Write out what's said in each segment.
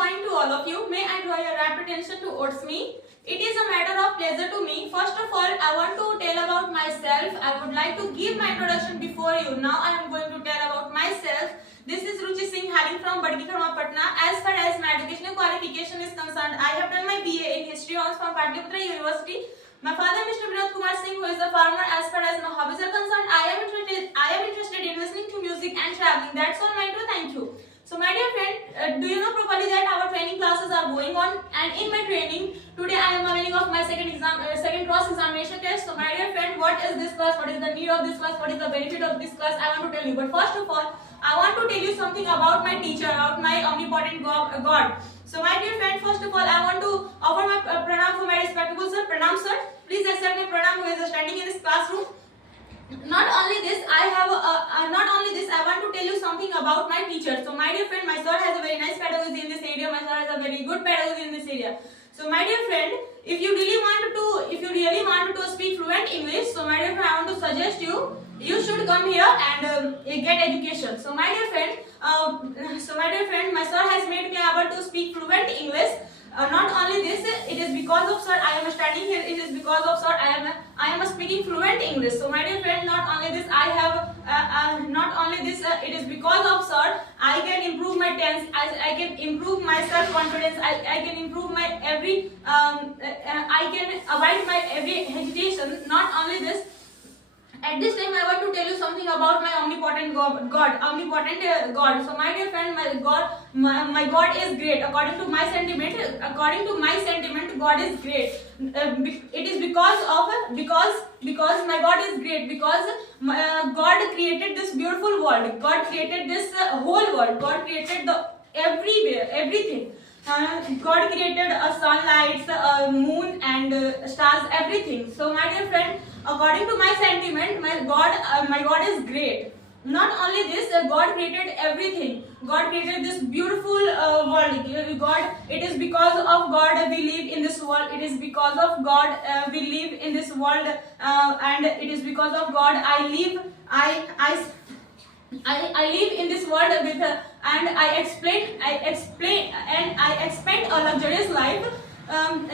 morning to all of you. May I draw your rapt attention towards me? It is a matter of pleasure to me. First of all, I want to tell about myself. I would like to give my introduction before you. Now I am going to tell about myself. This is Ruchi Singh hailing from Badki Kharma, Patna. As far as my educational qualification is concerned, I have done my BA in History Honours from Patliputra University. My father, Mr. Vinod Kumar Singh, who is a farmer. As far as my hobbies are concerned, I am interested in listening to music and traveling. That's all, my intro. Thank you. So my dear friend, do you know properly that our training classes are going on, and in my training today I am availing of my second cross examination test. So my dear friend, what is this class? What is the need of this class? What is the benefit of this class? I want to tell you. But first of all, I want to tell you something about my teacher, about my omnipotent God. So my dear friend, first of all, I want to offer my pranam for my respectable sir. Pranam sir, please accept my pranam who is standing in this classroom. Not only this, I want to tell you something about my teacher. So my dear friend, my sir has a very nice pedagogy in this area. My sir has a very good pedagogy in this area. So my dear friend, if you really want to speak fluent English, so my dear friend, I want to suggest you should come here and get education. So my dear friend, my sir has made me able to speak fluent English. Not only this, it is because of sir I am standing here. It is because of sir I am speaking fluent English. So my dear friend, not only this, it is because of sir I can improve my tense. I can improve my self confidence. I can improve my every. I can avoid my every hesitation. Not only this. At this time, I want to tell you something about my omnipotent God. So, my dear friend, my God is great. According to my sentiment, God is great. It is because my God is great. Because God created this beautiful world. God created this whole world. God created everywhere, everything. God created a sunlight, a moon, and stars, everything. So, my dear friend, according to my sentiment, my God is great. Not only this, God created everything. God created this beautiful world. It is because of God we live in this world. It is because of God we live in this world, and it is because of God I live. I live in this world with and I expend a luxurious life.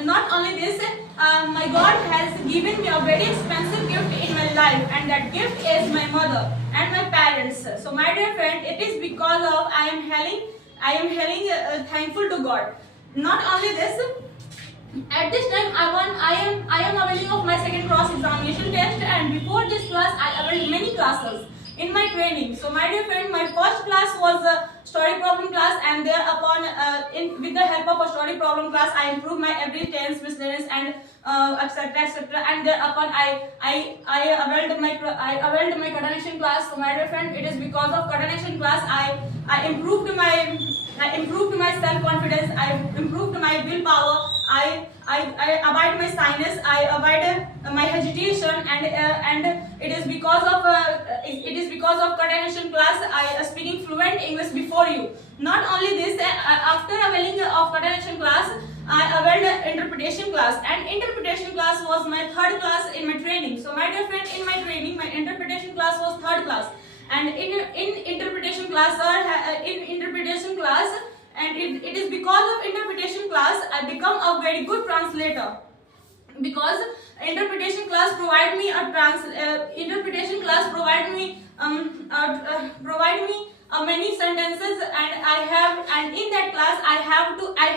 Not only this, my God has given me a very expensive gift in my life, and that gift is my mother and my parents. So my dear friend, it is because of I am thankful to God. Not only this, at this time I am availing of my second cross examination test, and before this class I availed many classes in my training. So my dear friend, my first class was a story problem class, and thereupon with the help of a story problem class I improved my every tense, miscellaneous, and etc. And thereupon I availed my coordination class. So my dear friend, it is because of coordination class I improved my self confidence. I improved my willpower. I avoid my shyness. I avoid my hesitation, and it is because of coordination class I speaking fluent English before you. Not only this, after availing of coordination class, I availed interpretation class, and interpretation class was my third class in my training. So my dear friend, in my training, my interpretation class was third class, and in interpretation class, and it is because of interpretation class I become a very good translator, because interpretation class provide me many sentences, and in that class I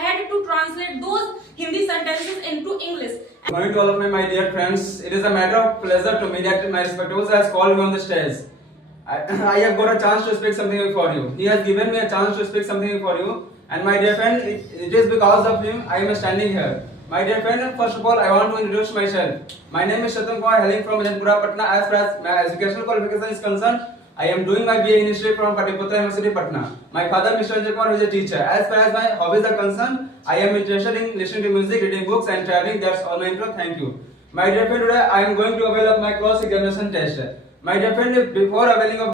had to translate those Hindi sentences into English. Good morning to all of my dear friends. It is a matter of pleasure to me that my respectable sir has called me on the stage. I have got a chance to speak something before you. He has given me a chance to speak something before you, and my dear friend, it is because of him I am standing here. My dear friend, first of all, I want to introduce myself. My name is Shatam Kumar, hailing from Janpura, Patna. As far as my educational qualification is concerned, I am doing my BA in History from Patliputra University, Patna. My father, Mr. Sanjay Kumar, is a teacher. As far as my hobbies are concerned, I am interested in listening to music, reading books, and traveling. That's all my intro. Thank you. My dear friend, today I am going to avail of my cross examination test. My dear friend, before availing of